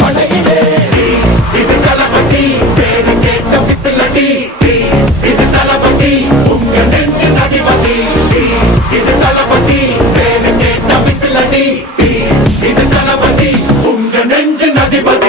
படையிலே இது தளபதி பேரு கேட்ட விசிலடி இது தளபதி உங்க நெஞ்சின் அதிபதி இது தளபதி பேரு கேட்ட விசிலடி இது தளபதி உங்க நெஞ்சின் அதிபதி